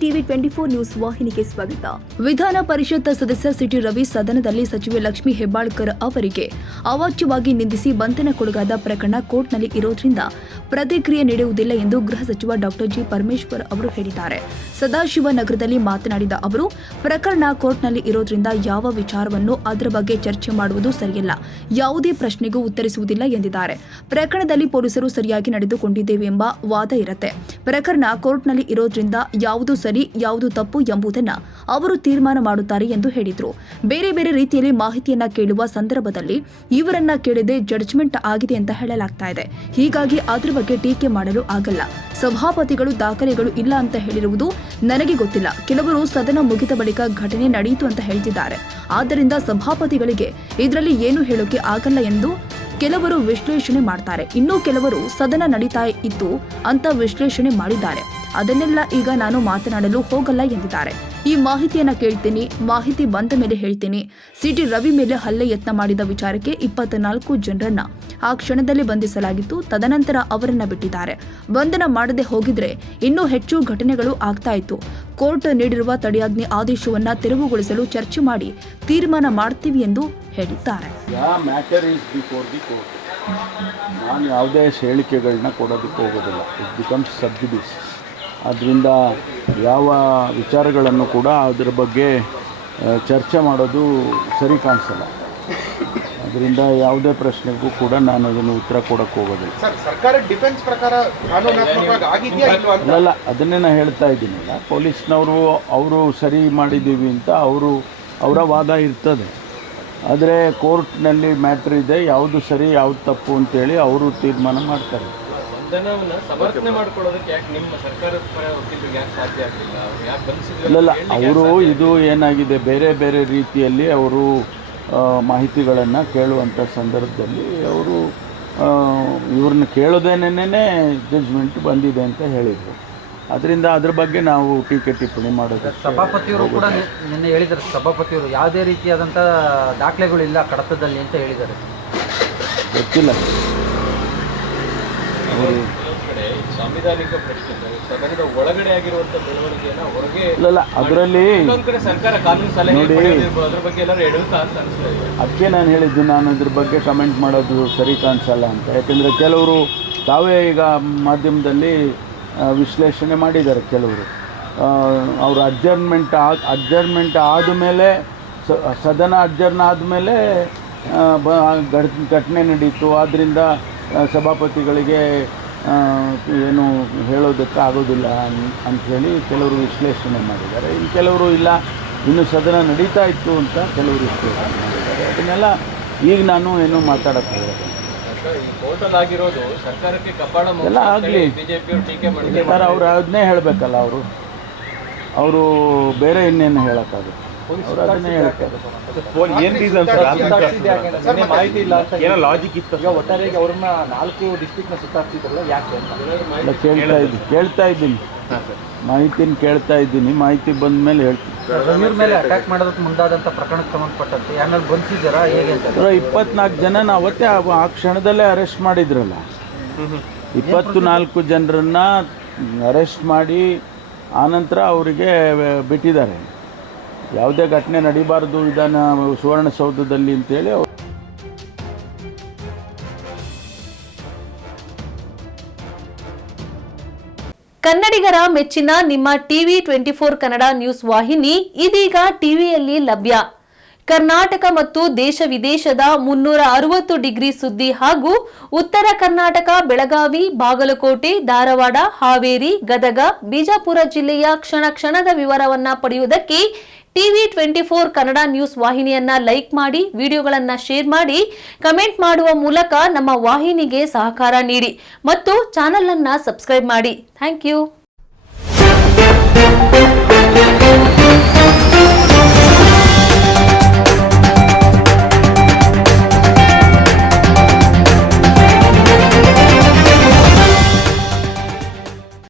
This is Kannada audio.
ಟಿವಿ 24 ನ್ಯೂಸ್ ವಾಹಿನಿಗೆ ಸ್ವಾಗತ. ವಿಧಾನ ಪರಿಷತ್ ಸದಸ್ಯ ಸಿಟಿ ರವಿ ಸದನದಲ್ಲಿ ಸಚಿವೆ ಲಕ್ಷ್ಮೀ ಹೆಬ್ಬಾಳ್ಕರ್ ಅವರಿಗೆ ಅವಾಚ್ಯವಾಗಿ ನಿಂದಿಸಿ ಬಂಧನಕ್ಕೊಳಗಾದ ಪ್ರಕರಣ ಕೋರ್ಟ್ನಲ್ಲಿ ಇರೋದ್ರಿಂದ ಪ್ರತಿಕ್ರಿಯೆ ನೀಡುವುದಿಲ್ಲ ಎಂದು ಗೃಹ ಸಚಿವ ಡಾಕ್ಟರ್ ಜಿ ಪರಮೇಶ್ವರ್ ಅವರು ಹೇಳಿದ್ದಾರೆ. ಸದಾಶಿವನಗರದಲ್ಲಿ ಮಾತನಾಡಿದ ಅವರು, ಪ್ರಕರಣ ಕೋರ್ಟ್ನಲ್ಲಿ ಇರೋದ್ರಿಂದ ಯಾವ ವಿಚಾರವನ್ನು ಅದರ ಬಗ್ಗೆ ಚರ್ಚೆ ಮಾಡುವುದು ಸರಿಯಲ್ಲ, ಯಾವುದೇ ಪ್ರಶ್ನೆಗೂ ಉತ್ತರಿಸುವುದಿಲ್ಲ ಎಂದಿದ್ದಾರೆ. ಪ್ರಕರಣದಲ್ಲಿ ಪೊಲೀಸರು ಸರಿಯಾಗಿ ನಡೆದುಕೊಂಡಿದ್ದೇವೆ ಎಂಬ ವಾದ ಇರುತ್ತೆ. ಪ್ರಕರಣ ಕೋರ್ಟ್ನಲ್ಲಿ ಇರೋದ್ರಿಂದ ಯಾವುದು ಸರಿ ಯಾವುದು ತಪ್ಪು ಎಂಬುದನ್ನು ಅವರು ತೀರ್ಮಾನ ಮಾಡುತ್ತಾರೆ ಎಂದು ಹೇಳಿದರು. ಬೇರೆ ಬೇರೆ ರೀತಿಯಲ್ಲಿ ಮಾಹಿತಿಯನ್ನ ಕೇಳುವ ಸಂದರ್ಭದಲ್ಲಿ ಇವರನ್ನ ಕೇಳದೆ ಜಡ್ಜ್ಮೆಂಟ್ ಆಗಿದೆ ಅಂತ ಹೇಳಲಾಗ್ತಾ ಇದೆ. ಹೀಗಾಗಿ ಅದರ ಬಗ್ಗೆ ಟೀಕೆ ಮಾಡಲು ಆಗಲ್ಲ. ಸಭಾಪತಿಗಳು ದಾಖಲೆಗಳು ಇಲ್ಲ ಅಂತ ಹೇಳಿರುವುದು ನನಗೆ ಗೊತ್ತಿಲ್ಲ. ಕೆಲವರು ಸದನ ಮುಗಿದ ಬಳಿಕ ಘಟನೆ ನಡೆಯಿತು ಅಂತ ಹೇಳ್ತಿದ್ದಾರೆ. ಆದ್ದರಿಂದ ಸಭಾಪತಿಗಳಿಗೆ ಇದರಲ್ಲಿ ಏನು ಹೇಳೋಕೆ ಆಗಲ್ಲ ಎಂದು ಕೆಲವರು ವಿಶ್ಲೇಷಣೆ ಮಾಡ್ತಾರೆ. ಇನ್ನು ಕೆಲವರು ಸದನ ನಡೀತಾ ಇತ್ತು ಅಂತ ವಿಶ್ಲೇಷಣೆ ಮಾಡಿದ್ದಾರೆ. ಅದನ್ನೆಲ್ಲ ಈಗ ನಾನು ಮಾತನಾಡಲು ಹೋಗಲ್ಲ ಎಂದಿದ್ದಾರೆ. ಈ ಮಾಹಿತಿಯನ್ನ ಕೇಳ್ತೀನಿ, ಮಾಹಿತಿ ಬಂದ ಮೇಲೆ ಹೇಳ್ತೀನಿ. ಸಿಟಿ ರವಿ ಮೇಲೆ ಹಲ್ಲೆ ಯತ್ನ ಮಾಡಿದ ವಿಚಾರಕ್ಕೆ 24 ಜನರನ್ನ ಆ ಕ್ಷಣದಲ್ಲಿ ಬಂಧಿಸಲಾಗಿತ್ತು. ತದನಂತರ ಅವರನ್ನ ಬಿಟ್ಟಿದ್ದಾರೆ. ಬಂಧನ ಮಾಡದೆ ಹೋಗಿದ್ರೆ ಇನ್ನೂ ಹೆಚ್ಚು ಘಟನೆಗಳು ಆಗ್ತಾ ಇತ್ತು. ಕೋರ್ಟ್ ನೀಡಿರುವ ತಡೆಯಾಜ್ಞೆ ಆದೇಶವನ್ನ ತೆರವುಗೊಳಿಸಲು ಚರ್ಚೆ ಮಾಡಿ ತೀರ್ಮಾನ ಮಾಡ್ತೀವಿ ಎಂದು ಹೇಳಿದ್ದಾರೆ. ನಾನು ಯಾವುದೇ ಹೇಳಿಕೆಗಳನ್ನ ಕೊಡೋದಕ್ಕೆ ಹೋಗೋದಿಲ್ಲ. It becomes sub judice. ಆದ್ದರಿಂದ ಯಾವ ವಿಚಾರಗಳನ್ನು ಕೂಡ ಅದರ ಬಗ್ಗೆ ಚರ್ಚೆ ಮಾಡೋದು ಸರಿ ಕಾಣಿಸಲ್ಲ. ಅದರಿಂದ ಯಾವುದೇ ಪ್ರಶ್ನೆಗೂ ಕೂಡ ನಾನು ಅದನ್ನು ಉತ್ತರ ಕೊಡೋಕ್ಕೆ ಹೋಗೋದಿಲ್ಲ. ಅಲ್ಲ, ಅದನ್ನೇ ನಾನು ಹೇಳ್ತಾ ಇದ್ದೀನಲ್ಲ, ಪೊಲೀಸ್ನವರು ಅವರು ಸರಿ ಮಾಡಿದ್ದೀವಿ ಅಂತ ಅವರ ವಾದ ಇರ್ತದೆ. ಆದರೆ ಕೋರ್ಟ್ನಲ್ಲಿ ಮ್ಯಾಟ್ರ್ ಇದೆ, ಯಾವುದು ಸರಿ ಯಾವುದು ತಪ್ಪು ಅಂತೇಳಿ ಅವರು ತೀರ್ಮಾನ ಮಾಡ್ತಾರೆ. ಇಲ್ಲ, ಅವರು ಇದು ಏನಾಗಿದೆ, ಬೇರೆ ಬೇರೆ ರೀತಿಯಲ್ಲಿ ಅವರು ಮಾಹಿತಿಗಳನ್ನು ಕೇಳುವಂಥ ಸಂದರ್ಭದಲ್ಲಿ ಅವರು ಇವ್ರನ್ನ ಕೇಳೋದೇನೇ ಜಡ್ಜ್ಮೆಂಟ್ ಬಂದಿದೆ ಅಂತ ಹೇಳಿದರು. ಅದರಿಂದ ಅದ್ರ ಬಗ್ಗೆ ನಾವು ಟೀಕೆ ಟಿಪ್ಪಣಿ ಮಾಡೋದು. ಸಭಾಪತಿಯವರು ಕೂಡ ನಿನ್ನೆ ಹೇಳಿದ್ದಾರೆ, ಸಭಾಪತಿಯವರು ಯಾವುದೇ ರೀತಿಯಾದಂಥ ದಾಖಲೆಗಳಿಲ್ಲ ಕಡತದಲ್ಲಿ ಅಂತ ಹೇಳಿದ್ದಾರೆ. ಗೊತ್ತಿಲ್ಲ ಸಾಂವಿಧಾನಿಕ ಪ್ರಶ್ನೆ ಸದನದ ಒಳಗಡೆ ಆಗಿರುವಂಥ ಬೆಳವಣಿಗೆಯನ್ನು ಹೊರಗೆ ಇಲ್ಲ, ಅದರಲ್ಲಿ ಸರ್ಕಾರ ಕಾನೂನು ಸಲಹೆ ಅದ್ರ ಬಗ್ಗೆ ಎಲ್ಲರೂ ಎಡುತ್ತಾ ಅಂತ ಅನಿಸ್ತಾ ಇದೆ. ಅದಕ್ಕೆ ನಾನು ಹೇಳಿದ್ದು, ನಾನು ಇದ್ರ ಬಗ್ಗೆ ಕಮೆಂಟ್ ಮಾಡೋದು ಸರಿ ಕಾಣಿಸಲ್ಲ ಅಂತ. ಯಾಕೆಂದರೆ ಕೆಲವರು ತಾವೇ ಈಗ ಮಾಧ್ಯಮದಲ್ಲಿ ವಿಶ್ಲೇಷಣೆ ಮಾಡಿದ್ದಾರೆ. ಕೆಲವರು ಅವರು ಅಡ್ಜರ್ಮೆಂಟ್ ಆದಮೇಲೆ ಸದನ ಅಡ್ಜರ್ನ್ ಆದಮೇಲೆ ಘಟನೆ ನಡೀತು, ಆದ್ದರಿಂದ ಸಭಾಪತಿಗಳಿಗೆ ಏನು ಹೇಳೋದಕ್ಕೆ ಆಗೋದಿಲ್ಲ ಅಂಥೇಳಿ ಕೆಲವರು ವಿಶ್ಲೇಷಣೆ ಮಾಡಿದ್ದಾರೆ. ಇನ್ನು ಕೆಲವರು ಇಲ್ಲ, ಇನ್ನು ಸದನ ನಡೀತಾ ಇತ್ತು ಅಂತ ಕೆಲವರು ವಿಶ್ಲೇಷಣೆ ಮಾಡಿದ್ದಾರೆ. ಅದನ್ನೆಲ್ಲ ಈಗ ನಾನು ಏನು ಮಾತಾಡೋಕ್ಕೆ ಹೋಗೋದು. ಎಲ್ಲ ಆಗಲಿ ಸರ್, ಅವ್ರು ಅದನ್ನೇ ಹೇಳಬೇಕಲ್ಲ. ಅವರು ಬೇರೆ ಇನ್ನೇನು ಹೇಳೋಕ್ಕಾಗುತ್ತೆ, ಅವರು ಅದನ್ನೇ ಹೇಳ್ತಾರೆ. ಏನು ರೀಸನ್ ಮಾಹಿತಿ ಇಲ್ಲ ಅಂತ ಏನೋ ಲಾಜಿಕ್ ಇತ್ತು. ಒಟ್ಟಾರೆಯಾಗಿ ಅವ್ರನ್ನ 4 ಡಿಸ್ಟ್ರಿಕ್ಟ್ನ ಸುತ್ತಾಡ್ತಿದ್ರಲ್ಲ, ಯಾಕೆ ಅಂತ ಕೇಳ್ತಾ ಇದ್ದೀನಿ. ಮಾಹಿತಿನ ಕೇಳ್ತಾ ಇದ್ದೀನಿ. ಮಾಹಿತಿ ಬಂದ ಮೇಲೆ ಹೇಳ್ತೀನಿ. ರವಿಯವ್ರ ಮೇಲೆ ಅಟ್ಯಾಕ್ ಮಾಡೋದಕ್ಕೆ ಮುಂದಾದಂಥ ಪ್ರಕರಣಕ್ಕೆ ಸಂಬಂಧಪಟ್ಟಂತೆ ಯಾರು ಬಂಧಿಸಿದ್ದಾರಾ ಹೇಗೆ ಅಂತ? 24 ಜನ ಅವತ್ತೇ ಆ ಕ್ಷಣದಲ್ಲೇ ಅರೆಸ್ಟ್ ಮಾಡಿದ್ರಲ್ಲ. 24 ಜನರನ್ನು ಅರೆಸ್ಟ್ ಮಾಡಿ ಆನಂತರ ಅವರಿಗೆ ಬಿಟ್ಟಿದ್ದಾರೆ. ಯಾವುದೇ ಘಟನೆ ನಡೀಬಾರ್ದು ವಿಧಾನ ಸುವರ್ಣಸೌಧದಲ್ಲಿ ಅಂತೇಳಿ. ಕನ್ನಡಿಗರ ಮೆಚ್ಚಿನ ನಿಮ್ಮ ಟಿವಿ 24 ಕನ್ನಡ ನ್ಯೂಸ್ ವಾಹಿನಿ ಇದೀಗ ಟಿವಿಯಲ್ಲಿ ಲಭ್ಯ. ಕರ್ನಾಟಕ ಮತ್ತು ದೇಶ ವಿದೇಶದ 360 ಡಿಗ್ರಿ ಸುದ್ದಿ ಹಾಗೂ ಉತ್ತರ ಕರ್ನಾಟಕ, ಬೆಳಗಾವಿ, ಬಾಗಲಕೋಟೆ, ಧಾರವಾಡ, ಹಾವೇರಿ, ಗದಗ, ಬಿಜಾಪುರ ಜಿಲ್ಲೆಯ ಕ್ಷಣ ಕ್ಷಣದ ವಿವರವನ್ನ ಪಡೆಯುವುದಕ್ಕೆ ಟಿವಿ 24 ಕನ್ನಡ ನ್ಯೂಸ್ ವಾಹಿನಿಯನ್ನ ಲೈಕ್ ಮಾಡಿ, ವಿಡಿಯೋಗಳನ್ನ ಶೇರ್ ಮಾಡಿ, ಕಮೆಂಟ್ ಮಾಡುವ ಮೂಲಕ ನಮ್ಮ ವಾಹಿನಿಗೆ ಸಹಕಾರ ನೀಡಿ ಮತ್ತು ಚಾನೆಲ್ ಅನ್ನ ಸಬ್ಸ್ಕ್ರೈಬ್ ಮಾಡಿ. Thank you.